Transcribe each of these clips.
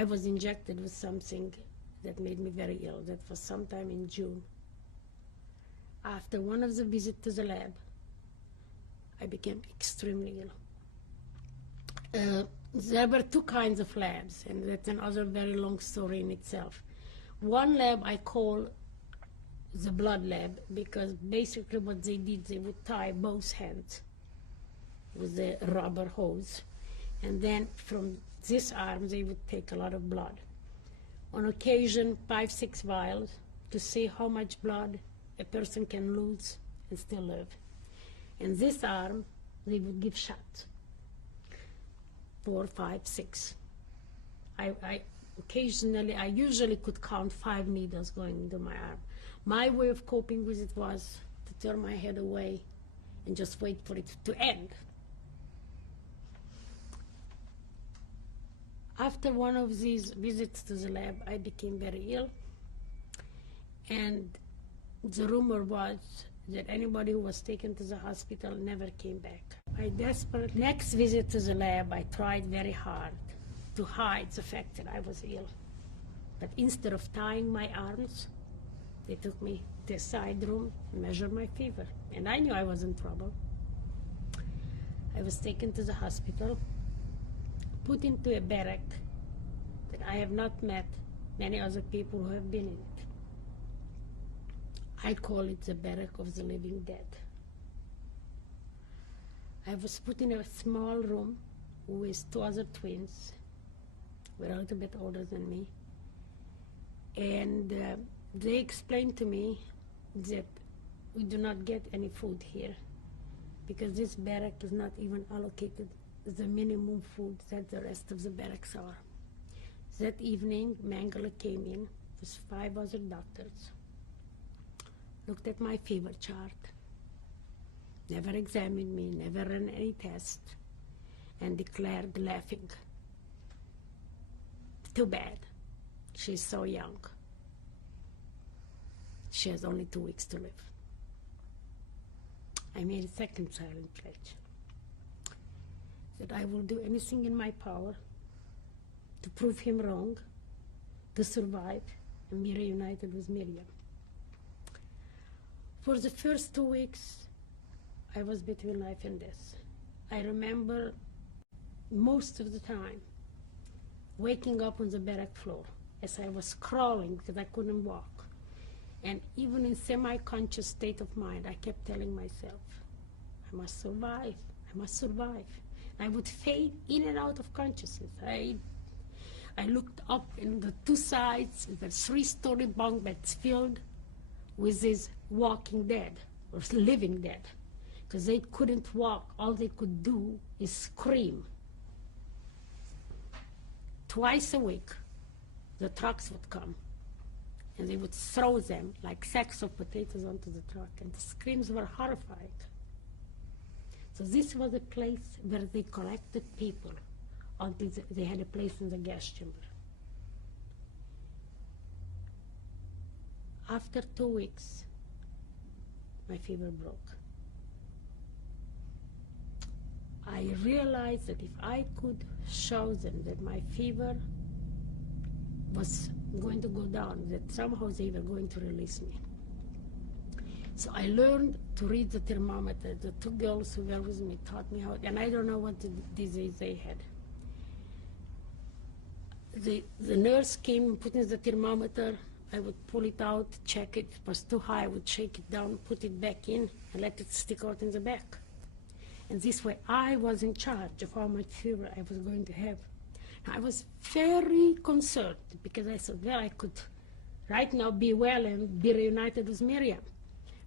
I was injected with something that made me very ill. That was sometime in June. After one of the visits to the lab, I became extremely ill. There were two kinds of labs, and that's another very long story in itself. One lab I call the blood lab, because basically what they did, they would tie both hands with a rubber hose, and then from this arm they would take a lot of blood. On occasion, 5-6 vials, to see how much blood a person can lose and still live. And this arm, they would give shots, 4, 5, 6. I usually could count 5 needles going into my arm. My way of coping with it was to turn my head away and just wait for it to end. After one of these visits to the lab, I became very ill, and the rumor was that anybody who was taken to the hospital never came back. Next visit to the lab, I tried very hard to hide the fact that I was ill. But instead of tying my arms, they took me to a side room and measured my fever. And I knew I was in trouble. I was taken to the hospital, put into a barrack that I have not met many other people who have been in it. I call it the barrack of the living dead. I was put in a small room with 2 other twins, who were a little bit older than me, and they explained to me that we do not get any food here because this barrack is not even allocated the minimum food that the rest of the barracks are. That evening, Mengele came in with 5 other doctors, looked at my fever chart, never examined me, never ran any test, and declared, laughing, "Too bad, she's so young. She has only 2 weeks to live." I made a second silent pledge that I will do anything in my power to prove him wrong, to survive, and be reunited with Miriam. For the first 2 weeks, I was between life and death. I remember most of the time waking up on the barrack floor as I was crawling because I couldn't walk. And even in semi-conscious state of mind, I kept telling myself, I must survive, I must survive. I would fade in and out of consciousness. I looked up in the 2 sides, the 3-story bunk beds filled with these walking dead, or living dead, because they couldn't walk. All they could do is scream. Twice a week, the trucks would come, and they would throw them like sacks of potatoes onto the truck, and the screams were horrifying. So this was a place where they collected people until they had a place in the gas chamber. After 2 weeks, my fever broke. I realized that if I could show them that my fever was going to go down, that somehow they were going to release me. So I learned to read the thermometer. The 2 girls who were with me taught me how, and I don't know what disease they had. The nurse came and put in the thermometer. I would pull it out, check it. If it was too high, I would shake it down, put it back in, and let it stick out in the back. And this way, I was in charge of how much fever I was going to have. I was very concerned because I thought, well, I could right now be well and be reunited with Miriam.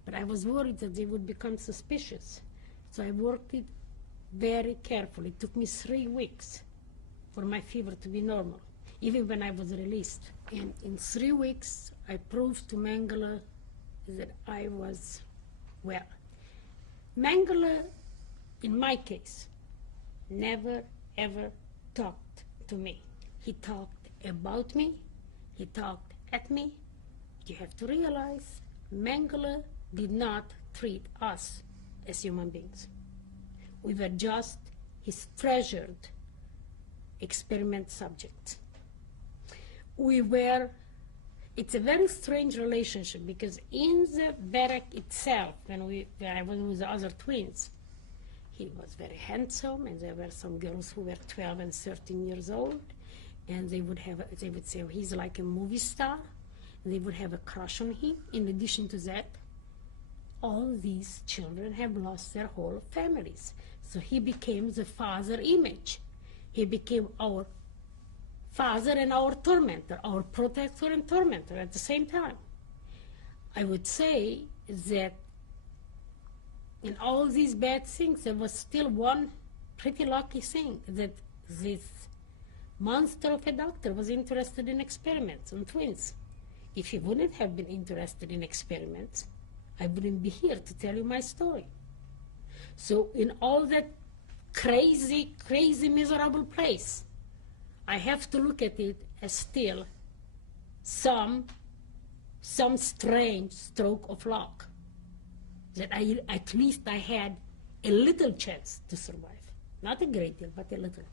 But I was worried that they would become suspicious. So I worked it very carefully. It took me 3 weeks for my fever to be normal, even when I was released. And in 3 weeks, I proved to Mengele that I was well. Mengele, in my case, never, ever talked to me. He talked about me. He talked at me. You have to realize, Mengele did not treat us as human beings. We were just his treasured experiment subjects. it's a very strange relationship because in the barrack itself, when I was with the other twins, he was very handsome, and there were some girls who were 12 and 13 years old, and they would say, oh, he's like a movie star. They would have a crush on him. In addition to that, all these children have lost their whole families. So he became the father image. He became our father and our tormentor, our protector and tormentor at the same time. I would say that in all these bad things, there was still one pretty lucky thing, that this monster of a doctor was interested in experiments on twins. If he wouldn't have been interested in experiments, I wouldn't be here to tell you my story. So in all that crazy, crazy, miserable place, I have to look at it as still some strange stroke of luck, that at least I had a little chance to survive. Not a great deal, but a little.